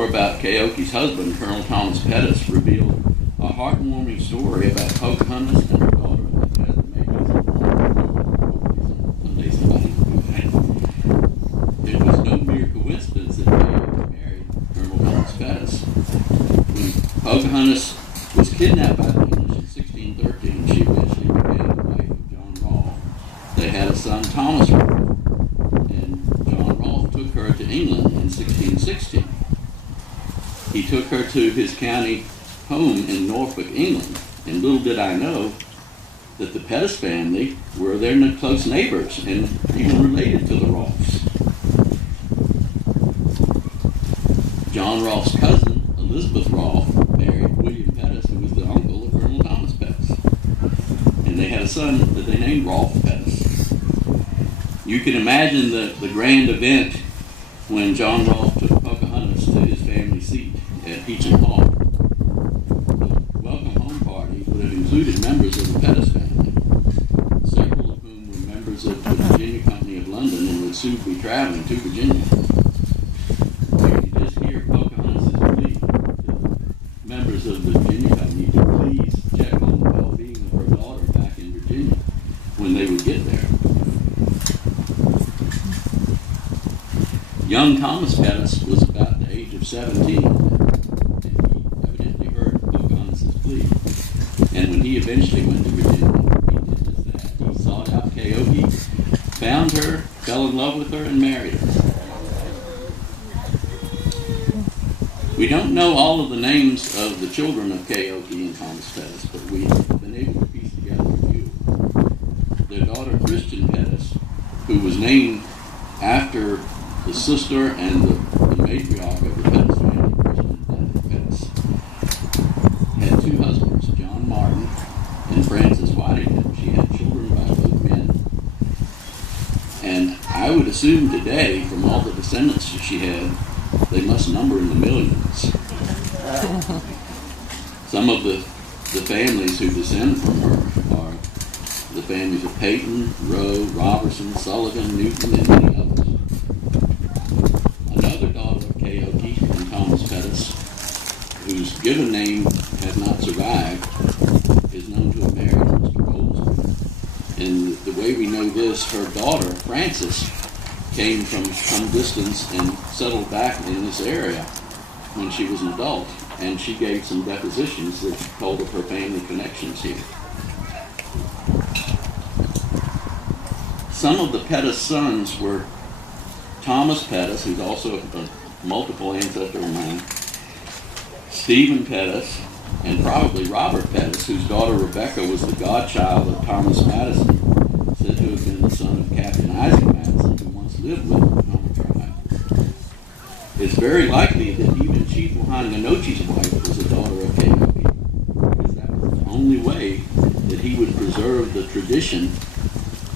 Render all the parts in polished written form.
more about Keoki's husband, Colonel Thomas Pettis, revealed a heartwarming story about Pocahontas and her daughter that has the makings of someday somebody will do that. It was no mere coincidence that Keoki married Colonel Thomas Pettis. When Pocahontas was kidnapped by the English in 1613, she eventually became the wife of John Rolfe. They had a son, Thomas Rolfe, and John Rolfe took her to England in 1616. He took her to his county home in Norfolk, England, and little did I know that the Pettis family were their close neighbors and even related to the Rolfes. John Rolfe's cousin, Elizabeth Rolfe, married William Pettis, who was the uncle of Colonel Thomas Pettis. And they had a son that they named Rolfe Pettis. You can imagine the grand event when John Rolfe took Pocahontas to his family seat at Peacham Hall. The welcome home party would have included members of the Pettis family, several of whom were members of the Virginia Company of London and would soon be traveling to Virginia. You can just hear Pocahontas' plea to members of the Virginia Company to please check on the well-being of her daughter back in Virginia when they would get there. Young Thomas Pettis was about the age of 17, and he evidently heard Pocahontas' plea. And when he eventually went to Virginia, he did just that. He sought out Keoki, found her, fell in love with her, and married her. We don't know all of the names of the children of Keoki and Thomas Pettis, but we've been able to piece together a few. Their daughter, Christian Pettis, who was named after the sister and the matriarch of the Pettis family, Christian Pettis, had two husbands, John Martin and Francis Whitehead. She had children by both men. And I would assume today, from all the descendants she had, they must number in the millions. Some of the families who descend from her are the families of Peyton, Rowe, Robertson, Sullivan, Newton, and many others. Another daughter of Keoki and Thomas Pettis, whose given name has not survived, is known to have married Mr. Goldsmith. And the way we know this, her daughter, Frances, came from some distance and settled back in this area when she was an adult. And she gave some depositions that told of her family connections here. Some of the Pettis sons were Thomas Pettis, who's also a multiple ancestor of mine, Stephen Pettis, and probably Robert Pettis, whose daughter Rebecca was the godchild of Thomas Madison, said to have been the son of Captain Isaac Madison, who once lived with the Pocono tribe. It's very likely that even Chief Wahanganochi's wife was a daughter of Keoki, because that was the only way that he would preserve the tradition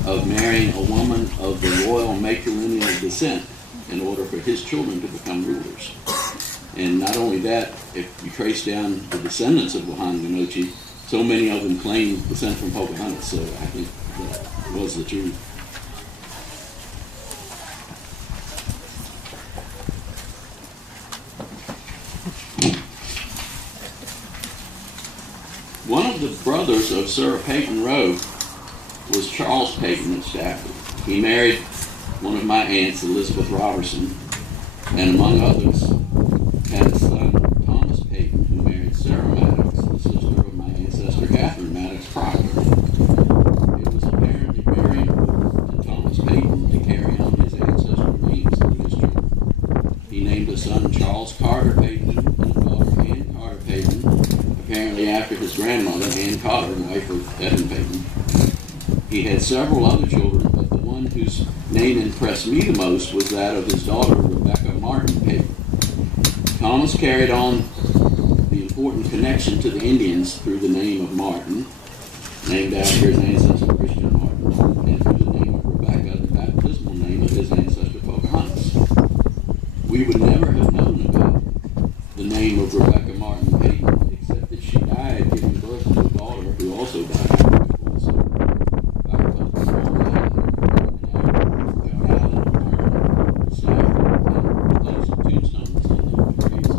of marrying a woman of the royal matrilineal descent in order for his children to become rulers. And not only that, if you trace down the descendants of Wahanganochi, so many of them claim descent from Pocahontas, so I think that was the truth. One of the brothers of Sir Peyton Rowe was Charles Peyton of Stafford. He married one of my aunts, Elizabeth Robertson, and among others had a son, Thomas Peyton, who married Sarah Maddox, the sister of my ancestor Catherine Maddox Proctor. It was apparently very important to Thomas Peyton to carry on his ancestral names through his children. He named a son Charles Carter Peyton and a daughter Ann Carter Peyton, apparently after his grandmother, Ann Carter, wife of Evan Peyton. He had several other children, but the one whose name impressed me the most was that of his daughter, Rebecca Martin Peyton. Thomas carried on the important connection to the Indians through the name of Martin, named after his ancestor Christian Martin, and through the name of Rebecca, the baptismal name of his ancestor Pocohontos. We would never have known about the name of Rebecca Martin Peyton, except that she died giving birth to a daughter who also died. Tombstones on the graves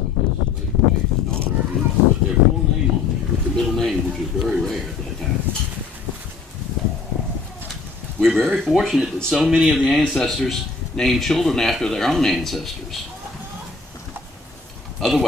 which was very rare at that time. We're very fortunate that so many of the ancestors named children after their own ancestors. Otherwise,